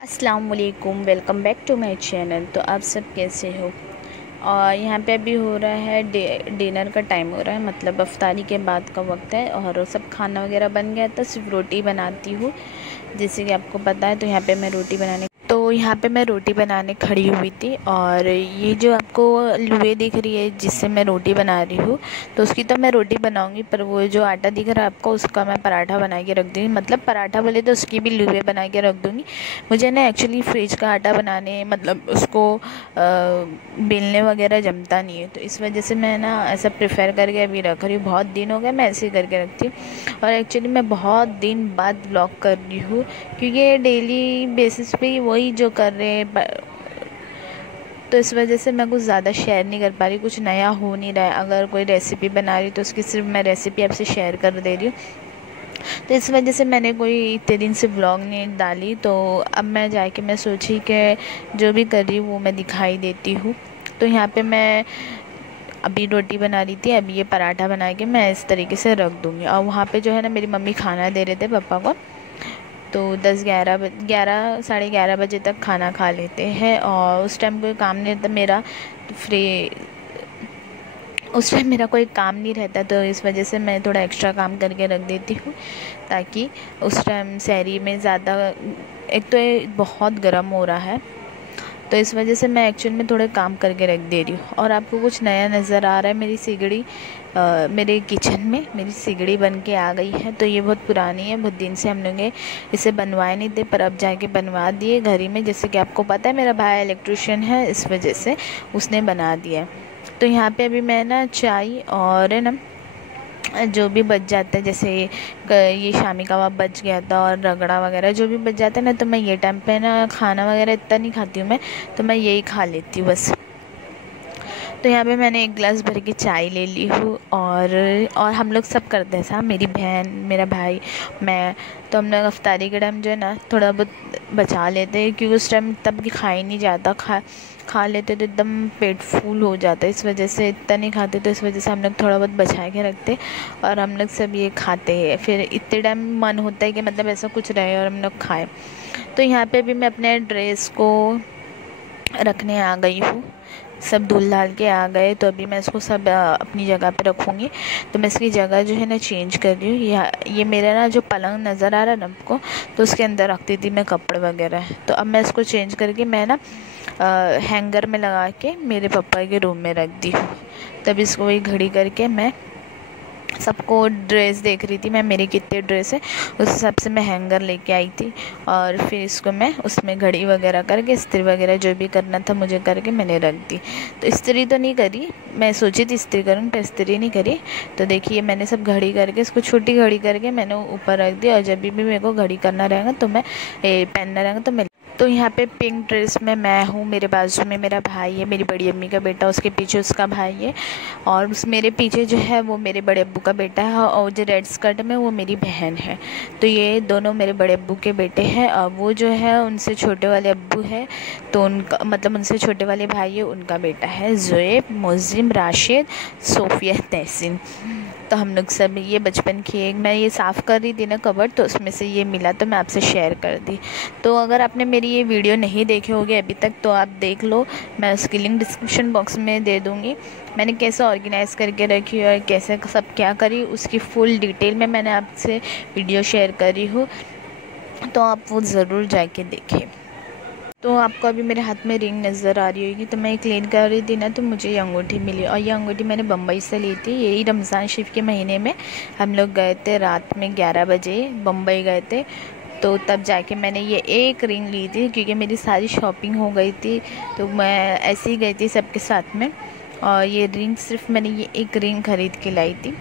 अस्सलाम वालेकुम, welcome back to my channel. तो आप सब कैसे हो? और यहाँ पे अभी हो रहा है डिनर का टाइम हो रहा है, मतलब अफ्तारी के बाद का वक्त है और सब खाना वगैरह बन गया था। सिर्फ रोटी बनाती हूँ, जैसे कि आपको पता है। तो यहाँ पे मैं रोटी बनाने खड़ी हुई थी। और ये जो आपको लुए दिख रही है जिससे मैं रोटी बना रही हूँ, तो उसकी तो मैं रोटी बनाऊंगी, पर वो जो आटा दिख रहा है आपको, उसका मैं पराठा बना के रख दूँगी। मतलब पराठा बोले तो उसकी भी लुए बना के रख दूँगी। मुझे ना एक्चुअली फ्रिज का आटा बनाने, मतलब उसको बेलने वगैरह जमता नहीं है, तो इस वजह से मैं ना ऐसा प्रेफर करके अभी रख रही हूँ। बहुत दिन हो गए मैं ऐसे ही करके रखती हूँ। और एक्चुअली मैं बहुत दिन बाद ब्लॉग कर रही हूँ, क्योंकि डेली बेसिस पे ही वही जो कर रहे हैं, तो इस वजह से मैं कुछ ज़्यादा शेयर नहीं कर पा रही, कुछ नया हो नहीं रहा है। अगर कोई रेसिपी बना रही तो उसकी सिर्फ मैं रेसिपी आपसे शेयर कर दे रही हूँ। तो इस वजह से मैंने कोई इतने दिन से व्लॉग नहीं डाली। तो अब मैं जाके मैं सोची कि जो भी कर रही हूँ वो मैं दिखाई देती हूँ। तो यहाँ पे मैं अभी रोटी बना रही थी, अभी ये पराठा बना के मैं इस तरीके से रख दूँगी। और वहाँ पे जो है ना, मेरी मम्मी खाना दे रहे थे पापा को। तो 11 साढ़े 11 बजे तक खाना खा लेते हैं, और उस टाइम कोई काम नहीं रहता मेरा, तो उस टाइम मेरा कोई काम नहीं रहता। तो इस वजह से मैं थोड़ा एक्स्ट्रा काम करके रख देती हूँ, ताकि उस टाइम सहरी में ज़्यादा, एक तो ये बहुत गर्म हो रहा है, तो इस वजह से मैं एक्चुअल में थोड़े काम करके रख दे रही हूँ। और आपको कुछ नया नज़र आ रहा है, मेरी सिगड़ी मेरे किचन में मेरी सिगड़ी बन के आ गई है। तो ये बहुत पुरानी है, बहुत दिन से हम लोग इसे बनवाए नहीं थे, पर अब जाके बनवा दिए घर ही में। जैसे कि आपको पता है मेरा भाई इलेक्ट्रिशियन है, इस वजह से उसने बना दिया। तो यहाँ पे अभी मैं ना चाय और है ना जो भी बच जाता है, जैसे ये शामी कबाब बच गया था और रगड़ा वगैरह जो भी बच जाता है ना, तो मैं ये टाइम पे ना खाना वगैरह इतना नहीं खाती हूँ मैं, तो मैं यही खा लेती हूँ बस। तो यहाँ पे मैंने एक गिलास भर के चाय ले ली हूँ। और हम लोग सब करते हैं साहब, मेरी बहन, मेरा भाई, मैं। तो हम लोग अफ्तारी के टाइम जो है ना थोड़ा बहुत बचा लेते हैं, क्योंकि उस टाइम तब भी खा ही नहीं जाता। खा लेते तो एकदम पेट फूल हो जाता है, इस वजह से इतना नहीं खाते। तो इस वजह से हम लोग थोड़ा बहुत बचा के रखते, और हम लोग सब ये खाते हैं। फिर इतने टाइम मन होता है कि मतलब ऐसा कुछ रहे और हम लोग खाएँ। तो यहाँ पे भी मैं अपने ड्रेस को रखने आ गई हूँ, सब धुल धाल के आ गए। तो अभी मैं इसको सब अपनी जगह पे रखूँगी। तो मैं इसकी जगह जो है ना चेंज कर रही हूँ। ये मेरा ना जो पलंग नज़र आ रहा है ना आपको, तो उसके अंदर रखती थी मैं कपड़े वगैरह। तो अब मैं इसको चेंज करके मैं ना हैंगर में लगा के मेरे पापा के रूम में रख दी हूँ। तब इसको वही घड़ी करके मैं सबको ड्रेस देख रही थी मैं, मेरी कितने ड्रेस है उस हिसाब से मैं हैंगर लेके आई थी। और फिर इसको मैं उसमें घड़ी वगैरह करके इस्त्री वगैरह जो भी करना था मुझे करके मैंने रख दी। तो इस्त्री तो नहीं करी, मैं सोची थी इस्त्री करूँ, पर इस्त्री नहीं करी। तो देखिए मैंने सब घड़ी करके, इसको छोटी घड़ी करके मैंने ऊपर रख दी। और जब भी मेरे को घड़ी करना रहेगा तो मैं पहनना रहेगा तो मैं। तो यहाँ पे पिंक ड्रेस में मैं हूँ, मेरे बाजू में मेरा भाई है, मेरी बड़ी अम्मी का बेटा, उसके पीछे उसका भाई है, और उस मेरे पीछे जो है वो मेरे बड़े अब्बू का बेटा है, और जो रेड स्कर्ट में वो मेरी बहन है। तो ये दोनों मेरे बड़े अब्बू के बेटे हैं, और वो जो है उनसे छोटे वाले अब्बू है, तो उनका मतलब उनसे छोटे वाले भाई है, उनका बेटा है ज़ुएब, मुज़िम, राशिद, सोफ़िया, तहसीन। तो हम लोग सब ये बचपन की एक, मैं ये साफ़ कर रही थी ना कबर्ड, तो उसमें से ये मिला तो मैं आपसे शेयर कर दी। तो अगर आपने मेरी ये वीडियो नहीं देखी होगी अभी तक तो आप देख लो, मैं उसकी लिंक डिस्क्रिप्शन बॉक्स में दे दूँगी। मैंने कैसे ऑर्गेनाइज़ करके रखी और कैसे सब क्या करी, उसकी फुल डिटेल में मैंने आपसे वीडियो शेयर करी हूँ, तो आप वो ज़रूर जाके देखें। तो आपको अभी मेरे हाथ में रिंग नज़र आ रही होगी, तो मैं क्लीन कर रही थी ना, तो मुझे ये अंगूठी मिली, और ये अंगूठी मैंने बम्बई से ली थी। यही रमज़ान शरीफ के महीने में हम लोग गए थे, रात में 11 बजे बम्बई गए थे। तो तब जाके मैंने ये एक रिंग ली थी, क्योंकि मेरी सारी शॉपिंग हो गई थी, तो मैं ऐसे ही गई थी सबके साथ में। और ये रिंग सिर्फ मैंने ये एक रिंग ख़रीद के लाई थी,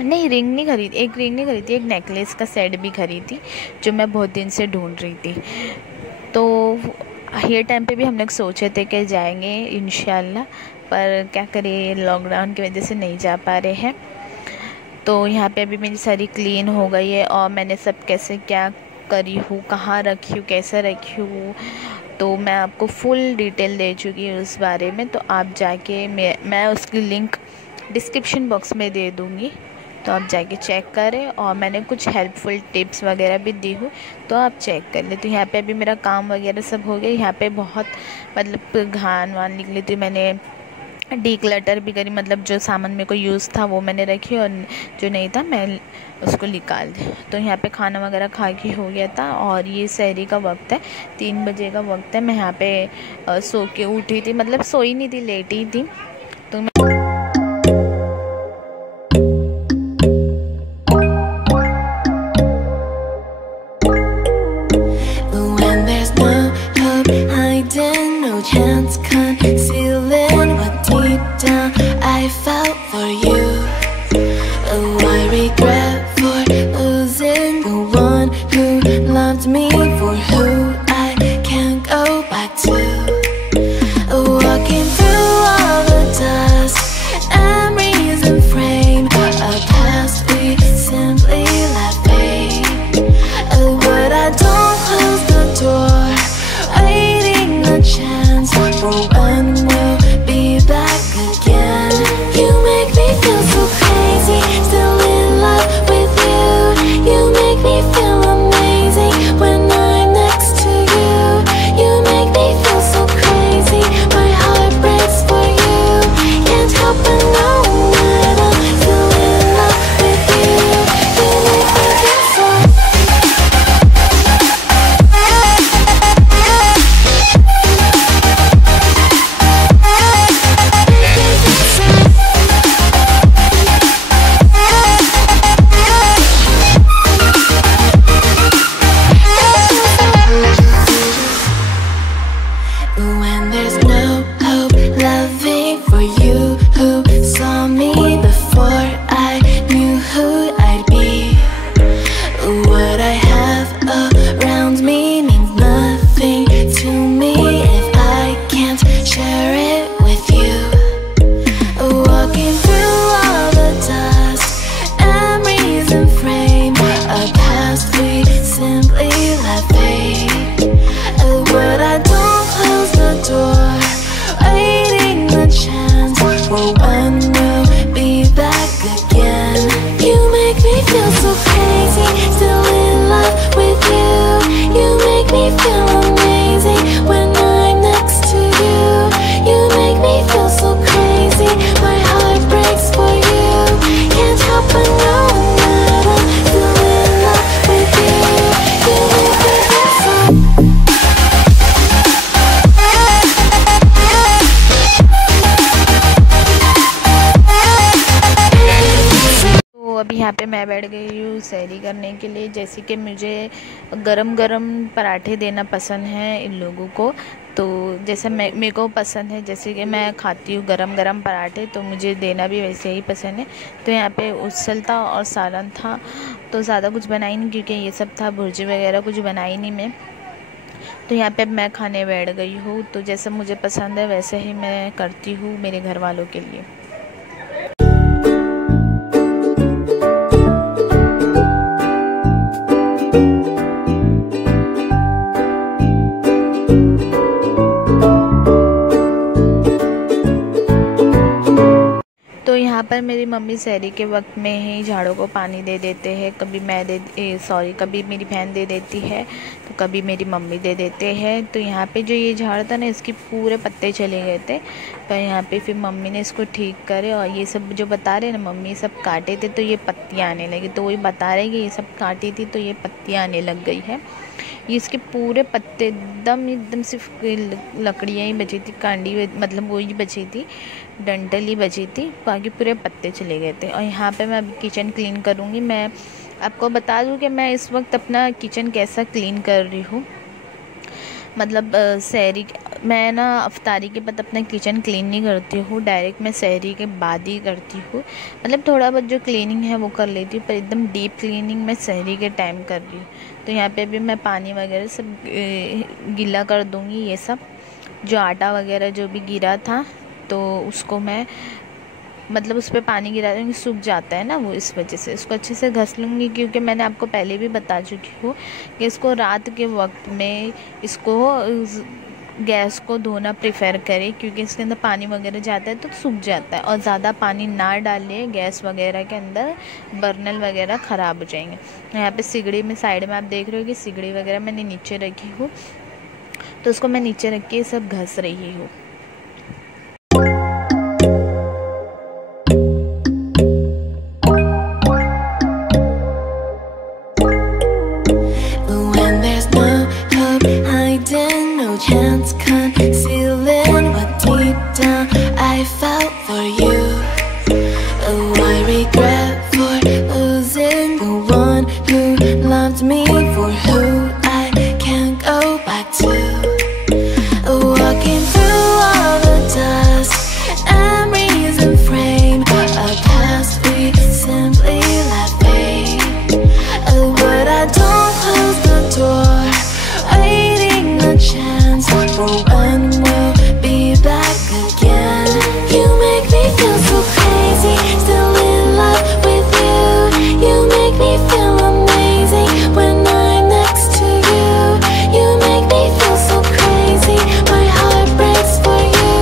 नहीं रिंग नहीं खरीदी, एक रिंग नहीं खरीदी, एक नेकलेस का सेट भी खरीदी, जो मैं बहुत दिन से ढूंढ रही थी। तो ये टाइम पे भी हम लोग सोचे थे कि जाएंगे इंशाल्लाह, पर क्या करें लॉकडाउन की वजह से नहीं जा पा रहे हैं। तो यहाँ पे अभी मेरी सारी क्लीन हो गई है, और मैंने सब कैसे क्या करी हूँ, कहाँ रखी हूँ, कैसे रखी हूँ, तो मैं आपको फुल डिटेल दे चुकी हूँ उस बारे में। तो आप जाके मैं उसकी लिंक डिस्क्रिप्शन बॉक्स में दे दूँगी, तो आप जाके चेक करें, और मैंने कुछ हेल्पफुल टिप्स वगैरह भी दी हूँ, तो आप चेक कर ले। तो यहाँ पे अभी मेरा काम वगैरह सब हो गया। यहाँ पे बहुत मतलब घान वान निकली थी, मैंने डीक्लटर भी करी, मतलब जो सामान मेरे को यूज़ था वो मैंने रखी, और जो नहीं था मैं उसको निकाल दिया। तो यहाँ पे खाना वगैरह खा के हो गया था, और ये सहरी का वक्त है, 3 बजे का वक्त है। मैं यहाँ पे सो के उठी थी, मतलब सोई नहीं थी, लेटी थी। तो मैं no chance concealing what deep down I felt for you. Oh, I regret for losing the one who loved me, for who I can't go back to. Walking through all the dust, memories and frame, a past we simply let fade. Oh, but I don't close the door, waiting a chance for when we'll be back again. You make me feel so crazy, still in love with you. You make me feel amazing when I'm next to you. You make me feel so crazy, my heart breaks for you. Can't help but know that I'm still in love with you. You make me feel so. When there's no hope loving for you, who saw me before I knew who I'd be. What I have around me means nothing to me if I can't share it with you. Walking through all the dust, memories and frame, a past we simply let fade. But I don't close the door, waiting a chance for when we'll be back again. You make me feel so crazy, still in love with you. You make me feel amazing when I'm next to you. You make me feel so crazy, my heart breaks for you. Can't help but know that I'm still in love with you. You make me feel so. अभी यहाँ पे मैं बैठ गई हूँ सहरी करने के लिए। जैसे कि मुझे गरम गरम पराठे देना पसंद है इन लोगों को, तो जैसे मेरे को पसंद है, जैसे कि मैं खाती हूँ गरम गरम पराठे, तो मुझे देना भी वैसे ही पसंद है। तो यहाँ पे उसल था और सालन था, तो ज़्यादा कुछ बनाई नहीं, क्योंकि ये सब था, भुर्जी वगैरह कुछ बनाई नहीं मैं। तो यहाँ पे मैं खाने बैठ गई हूँ। तो जैसे मुझे पसंद है वैसे ही मैं करती हूँ मेरे घर वालों के लिए। तो यहाँ पर मेरी मम्मी सहरी के वक्त में ही झाड़ों को पानी दे देते हैं, कभी कभी मेरी बहन दे देती है, तो कभी मेरी मम्मी दे देते हैं। तो यहाँ पे जो ये झाड़ था ना, इसके पूरे पत्ते चले गए थे, तो यहाँ पे फिर मम्मी ने इसको ठीक करे, और ये सब जो बता रहे ना मम्मी, सब काटे थे तो ये पत्तियाँ आने लगी। तो वही बता रहे कि ये सब काटी थी तो ये पत्तियाँ आने लग गई है। ये इसके पूरे पत्ते एकदम सिर्फ लकड़ियाँ ही बची थी, कांडी मतलब वही बची थी, डंठल ही बची थी, बाकी पूरे पत्ते चले गए थे। और यहाँ पे मैं अभी किचन क्लीन करूँगी। मैं आपको बता दूँ कि मैं इस वक्त अपना किचन कैसा क्लीन कर रही हूँ। मतलब सहरी मैं ना अफ्तारी के बाद अपना किचन क्लीन नहीं करती हूँ, डायरेक्ट मैं सहरी के बाद ही करती हूँ। मतलब थोड़ा बहुत जो क्लीनिंग है वो कर लेती हूँ, पर एकदम डीप क्लीनिंग मैं सहरी के टाइम कर रही हूँ। तो यहाँ पे भी मैं पानी वगैरह सब गीला कर दूँगी। ये सब जो आटा वगैरह जो भी गिरा था तो उसको मैं मतलब उस पर पानी गिरा दूँगी, सूख जाता है ना वो, इस वजह से इसको अच्छे से घस लूँगी। क्योंकि मैंने आपको पहले भी बता चुकी हूँ कि इसको रात के वक्त में इसको गैस को धोना प्रेफर करें, क्योंकि इसके अंदर पानी वगैरह जाता है तो सूख जाता है। और ज़्यादा पानी ना डालिए गैस वगैरह के अंदर, बर्नल वगैरह ख़राब हो जाएंगे। यहाँ पे सिगड़ी में साइड में आप देख रहे हो कि सिगड़ी वगैरह मैंने नीचे रखी हूँ, तो उसको मैं नीचे रख के सब घस रही हूँ। Chance concealing what deep down I felt for you. Oh, I regret for losing the one who loved me, for who I can't go back to. Walking through all the dust and reason frame, a past we simply let fade. But I don't close the door, waiting a chance for when we'll be back again. You make me feel so crazy, still in love with you. You make me feel amazing when I'm next to you. You make me feel so crazy, my heart breaks for you.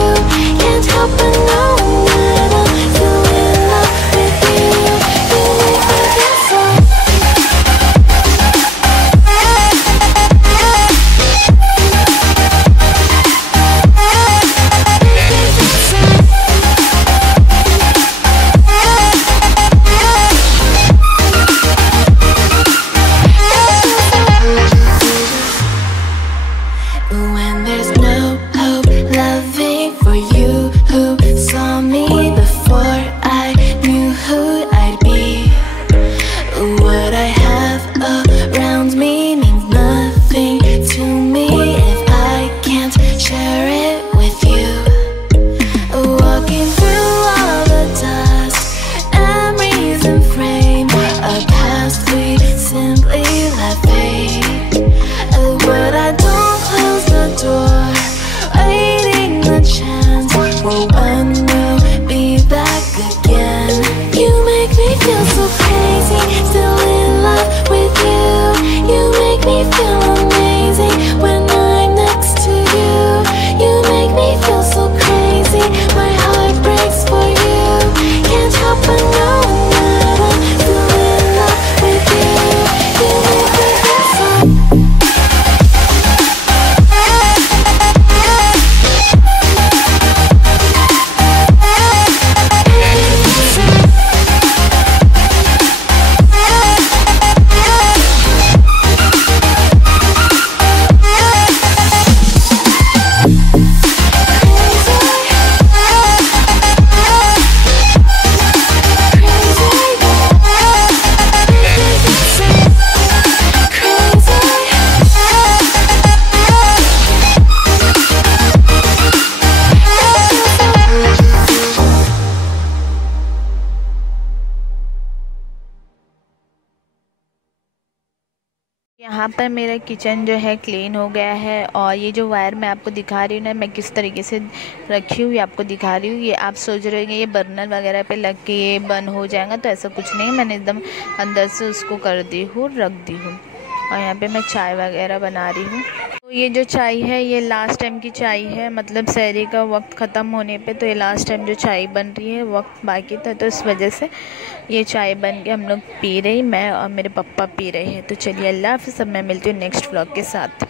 Can't help but know that I'm still in love with you. You make me feel so. When there's no hope, loving for you who saw me before I knew who I'd be. What I have around me means nothing to me if I can't share it with you. Walking through all the dust and reason frame, a past we simply let fade. But I don't close the door, waiting a chance for when we'll be back again. You make me feel so crazy, still in love with you. You make me feel amazing when I'm next to you. You make me feel so crazy, my heart breaks for you. Can't help but know that I'm still in love with you. You make me feel so. यहाँ पर मेरा kitchen जो है clean हो गया है। और ये जो वायर मैं आपको दिखा रही हूँ ना, मैं किस तरीके से रखी हुई आपको दिखा रही हूँ। ये आप सोच रहे होंगे ये बर्नर वगैरह पे लग के ये बंद हो जाएगा, तो ऐसा कुछ नहीं है। मैंने एकदम अंदर से उसको कर दी हूँ, रख दी हूँ। और यहाँ पे मैं चाय वगैरह बना रही हूँ। तो ये जो चाय है ये लास्ट टाइम की चाय है, मतलब सहरी का वक्त ख़त्म होने पे तो ये लास्ट टाइम जो चाय बन रही है, वक्त बाकी था तो इस वजह से ये चाय बन के हम लोग पी रहे, मैं और मेरे पापा पी रहे हैं। तो चलिए अल्लाह हाफ़िज़, अब मैं मिलती हूँ नेक्स्ट व्लॉग के साथ।